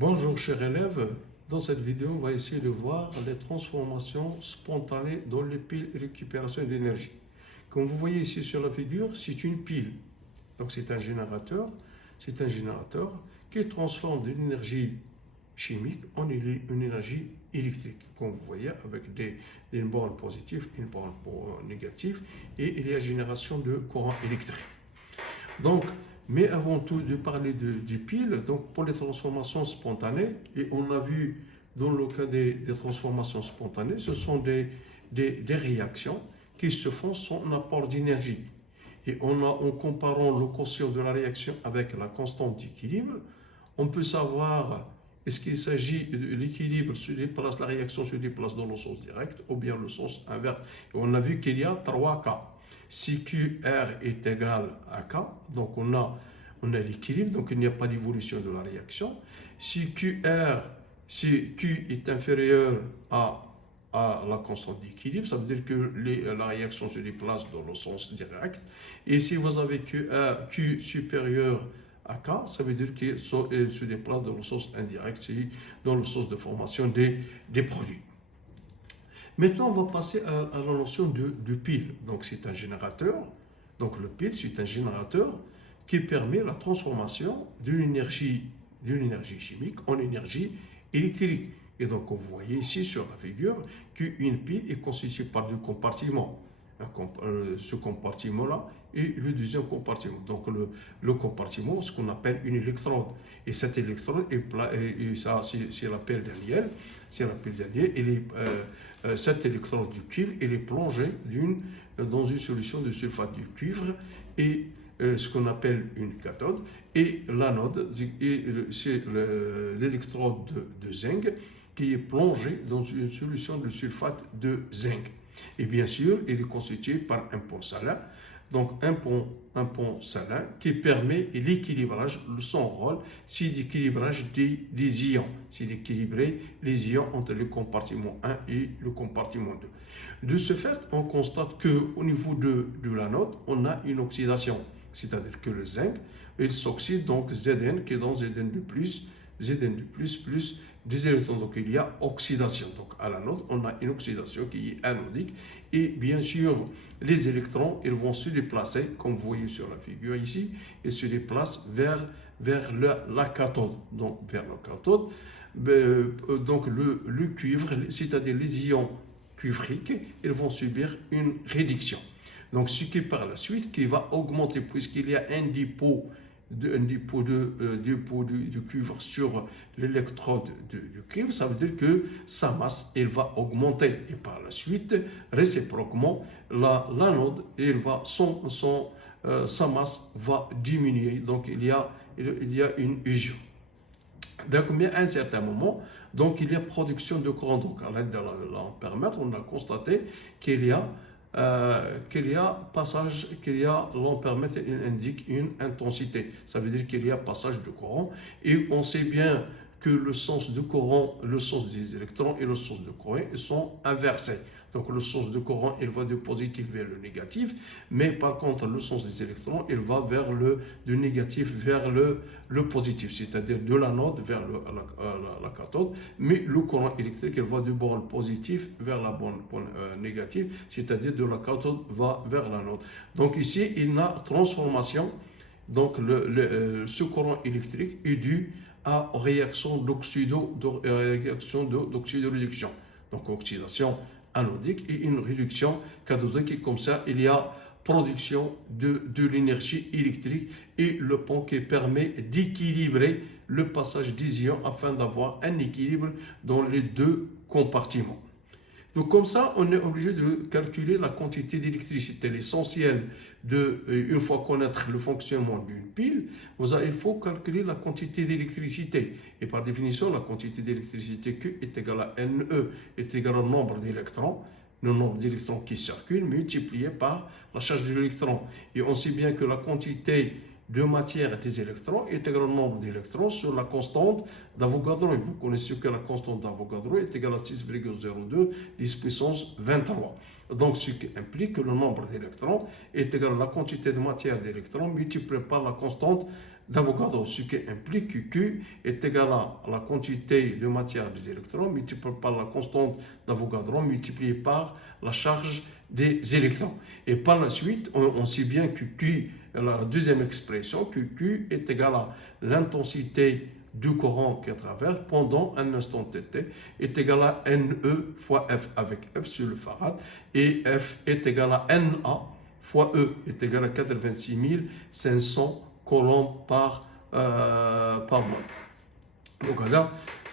Bonjour chers élèves, dans cette vidéo on va essayer de voir les transformations spontanées dans les piles récupération d'énergie. Comme vous voyez ici sur la figure, c'est une pile, donc c'est un générateur qui transforme de l'énergie chimique en une énergie électrique, comme vous voyez avec une borne positive, une borne négative, et il y a génération de courant électrique. Donc, mais avant tout de parler des piles, donc pour les transformations spontanées, et on a vu dans le cas des transformations spontanées, ce sont des réactions qui se font sans apport d'énergie. Et en comparant le quotient de la réaction avec la constante d'équilibre, on peut savoir est-ce qu'il s'agit de l'équilibre la réaction se déplace dans le sens direct ou bien le sens inverse. Et on a vu qu'il y a 3 cas. Si QR est égal à K, donc on a l'équilibre, donc il n'y a pas d'évolution de la réaction. Si Q est inférieur à la constante d'équilibre, ça veut dire que la réaction se déplace dans le sens direct. Et si vous avez Q supérieur à K, ça veut dire qu'il se déplace dans le sens indirect, c'est dans le sens de formation des produits. Maintenant, on va passer à la notion de pile. Donc, c'est un générateur. Donc, le pile, c'est un générateur qui permet la transformation d'une énergie chimique en énergie électrique. Et donc, vous voyez ici sur la figure qu'une pile est constituée par deux compartiments. Ce compartiment-là et le deuxième compartiment. Donc, le compartiment, ce qu'on appelle une électrode. Et cette électrode, c'est la pelle d'Aniel. Cette électrode du cuivre, elle est plongée dans une solution de sulfate du cuivre et ce qu'on appelle une cathode. Et l'anode, c'est l'électrode de zinc qui est plongée dans une solution de sulfate de zinc. Et bien sûr, il est constitué par un pont salin. Donc, un pont salin qui permet l'équilibrage, son rôle, c'est l'équilibrage des ions. C'est d'équilibrer les ions entre le compartiment 1 et le compartiment 2. De ce fait, on constate qu'au niveau de l'anode, on a une oxydation. C'est-à-dire que le zinc, il s'oxyde, donc Zn qui est dans Zn de plus des électrons. Donc il y a oxydation. Donc à l'anode, on a une oxydation qui est anodique. Et bien sûr, les électrons, ils vont se déplacer, comme vous voyez sur la figure ici, ils se déplacent vers la cathode. Donc vers la cathode, donc le cuivre, c'est-à-dire les ions cuivriques, ils vont subir une réduction. Donc ce qui par la suite qui va augmenter puisqu'il y a un dépôt de cuivre sur l'électrode du cuivre, ça veut dire que sa masse elle va augmenter et par la suite réciproquement l'anode sa masse va diminuer, donc il y a une usure. Donc mais à un certain moment, donc il y a production de courant. Donc à l'aide de l'ampèremètre, on a constaté qu'il y a l'ampèremètre indique une intensité. Ça veut dire qu'il y a passage de courant et on sait bien que le sens du courant, le sens des électrons et le sens de courant sont inversés. Donc le sens de courant, il va du positif vers le négatif, mais par contre le sens des électrons, il va du négatif vers le positif, c'est-à-dire de l'anode vers la cathode, mais le courant électrique, il va du borne positif vers la borne négative, c'est-à-dire de la cathode va vers l'anode. Donc ici, il y a transformation, donc ce courant électrique est dû à réaction d'oxydoréduction, donc oxydation anodique et une réduction cathodique, et comme ça il y a production de l'énergie électrique et le pont qui permet d'équilibrer le passage des ions afin d'avoir un équilibre dans les deux compartiments. Donc comme ça, on est obligé de calculer la quantité d'électricité. L'essentiel une fois connaître le fonctionnement d'une pile, il faut calculer la quantité d'électricité. Et par définition, la quantité d'électricité Q est égale à NE, est égale au nombre d'électrons, le nombre d'électrons qui circulent, multiplié par la charge de l'électron. Et on sait bien que la quantité de matière des électrons est égal au nombre d'électrons sur la constante d'Avogadro. Et vous connaissez que la constante d'Avogadro est égale à 6,02 10 puissance 23. Donc ce qui implique que le nombre d'électrons est égal à la quantité de matière d'électrons multiplié par la constante d'Avogadro, ce qui implique que Q est égal à la quantité de matière des électrons multiplié par la constante d'Avogadro multiplié par la charge des électrons. Et par la suite, on sait bien que Q, la deuxième expression, que Q est égal à l'intensité du courant qui traverse pendant un instant t est égal à NE fois F avec F sur le farad, et F est égal à NA fois E est égal à 86 500 coulombs par mois.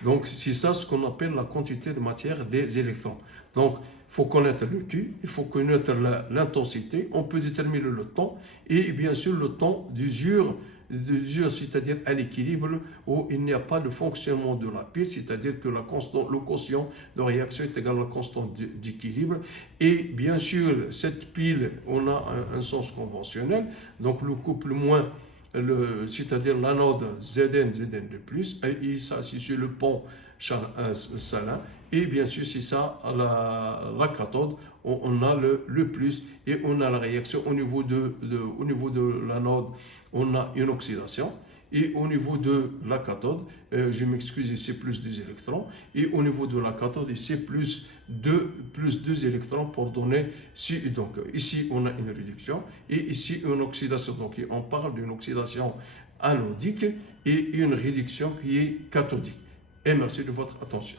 Donc c'est ça ce qu'on appelle la quantité de matière des électrons. Donc il faut connaître le Q, il faut connaître l'intensité, on peut déterminer le temps et bien sûr le temps d'usure, c'est-à-dire un équilibre où il n'y a pas de fonctionnement de la pile, c'est-à-dire que le quotient de réaction est égal à la constante d'équilibre. Et bien sûr, cette pile, on a un sens conventionnel, donc le couple moins, c'est-à-dire l'anode Zn de plus, et ça c'est sur le pont salin, et bien sûr c'est ça la cathode, on a le plus, et on a la réaction au niveau de l'anode, on a une oxydation, et au niveau de la cathode, je m'excuse, ici plus 2 électrons, et au niveau de la cathode, ici plus 2 électrons pour donner, donc ici on a une réduction, et ici une oxydation, donc on parle d'une oxydation anodique et une réduction qui est cathodique. Et merci de votre attention.